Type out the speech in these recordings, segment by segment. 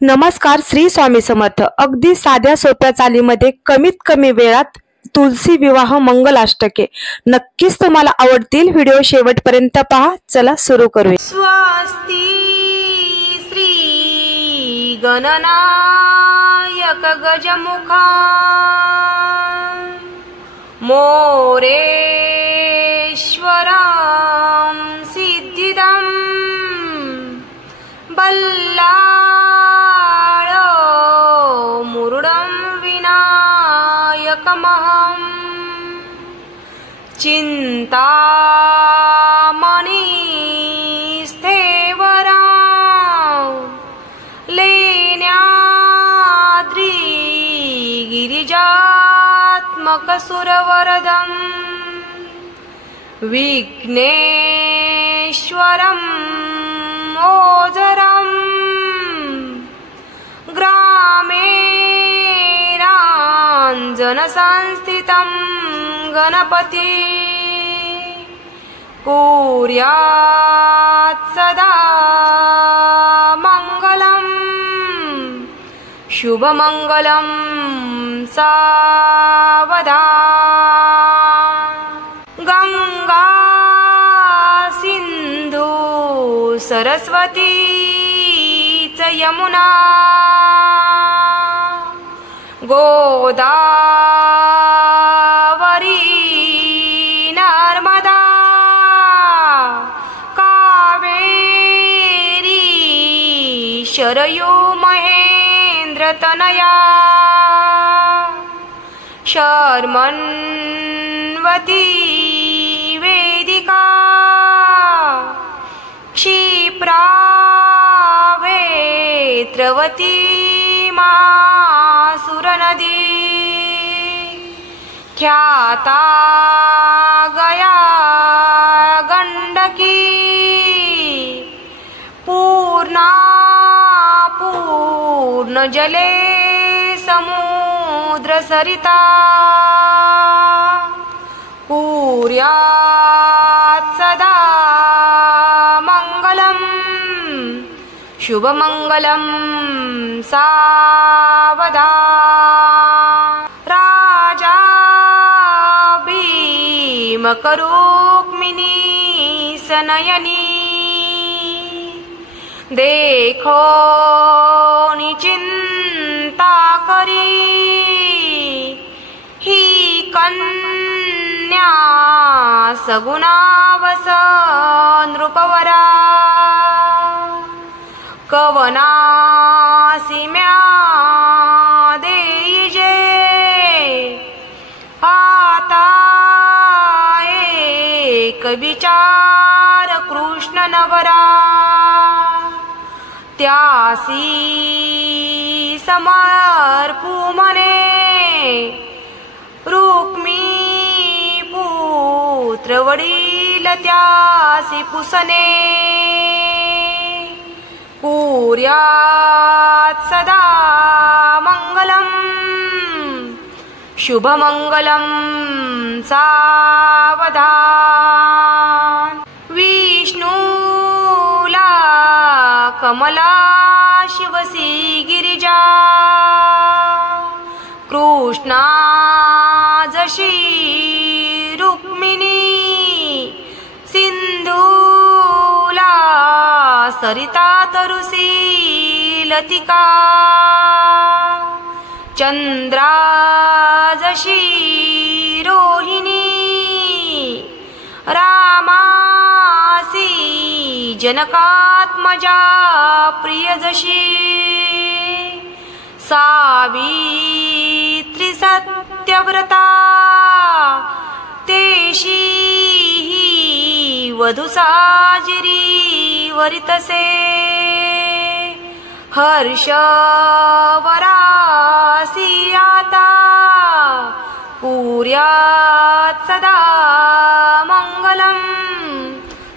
नमस्कार. श्री स्वामी समर्थ. अगदी साध्या सोप्या चालीमध्ये कमीत कमी वेळात तुलसी विवाह मंगलाष्टके नक्कीच तुम्हाला आवडतील. व्हिडिओ शेवटपर्यंत पहा. चला सुरू करूया. स्वस्ति श्री गणनायक गजमुखा मोरेश्वरं सिद्धिदं बल्लाळ मुरुडं विनायकमहं चिन्तामणिस्थेवरं लेण्याद्रि गिरिजात्मकसुरवरदं विघ्नेश्वरं ओझरं ग्रामेराञ्जनसंस्थितं गणपति कुर्यात् सदा मङ्गलं शुभमङ्गलं सावधा. गंगा सिंधु सरस्वती च यमुना गोदावरी नर्मदा कावेरी शरयू महेन्द्रतनया शर्मन्वती वेदिका क्षिप्रा वेत्रवती महासुरनदी ख्याता गया गंडकी पूर्णा पूर्णजले समुद्र सरिता कुर्यात् सदा मङ्गलं शुभमङ्गलं सावधा. राजा भीमकरुक्मिणी सनयनी देखो निचिंता करी ही कन्या सगुणावस नृपवरा कवनासी म्या देईजे आता एक विचार कृष्ण नवरा त्यासी समर्पू मने रुक्मी पुत्र वडील त्यासी पुसने कुर्यात् सदा मङ्गलं शुभमङ्गलं सावधा. विष्णुला कमला शिवसी गिरिजा कृष्णा जशी रुक्मिणी सिंधूला सरिता तरुसी लतिका चंद्रा जशी रोहिणी रामासी जनकात्मजा प्रिय जशी सावित्री सत्यव्रता तेशी वधू साजिरी वरितसे हर्षवरासी आता कुर्यात् सदा मङ्गलं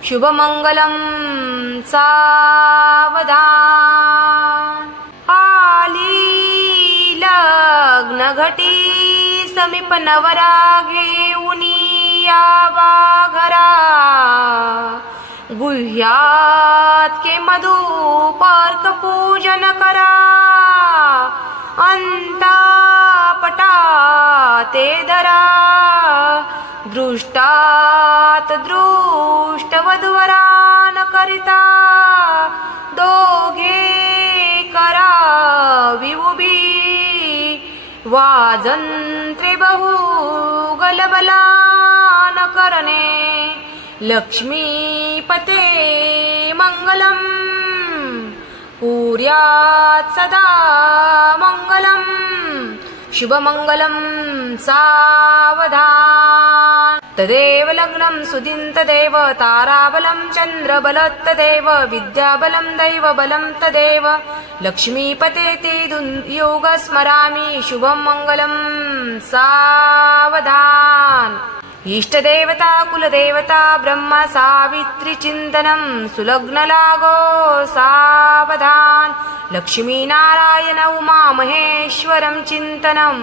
शुभमङ्गलं सावधा. आली लग्न घटी समीप नवरा घेऊनी यावा घरा गुह्यात के मधुपर्क पूजन करा पटा ते धरा दृष्टात दृष्टवधूवरा न करिता दोघे करावी उभी वाजंत्रे बहु गलबला न करणे लक्ष्मीपते मंगलम कुर्यात् सदा मंगलम शुभमंगलम सावधान तदेव लग्नं सुदिन तदेव ताराबलं चन्द्रबलं तदेव विद्याबलं दैवबलं तदेव लक्ष्मीपते ते योग स्मरामि शुभं मंगलं सावधान इष्टदेवता कुलदेवता ब्रह्म सावित्री चिंतनं सुलग्न लागो सावधान लक्ष्मी नारायण उमा महेश्वरं चिंतनं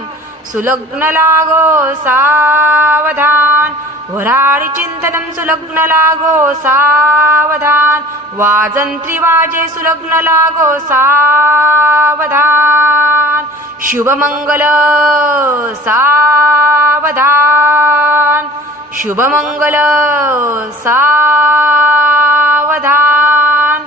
सुलग्न लागो सावधान वराळी चिंतनं सुलग्न लागो सावधान वाजंत्री वाजे सुलग्न लागो सावधान शुभमंगल सावधान शुभमंगल सावधान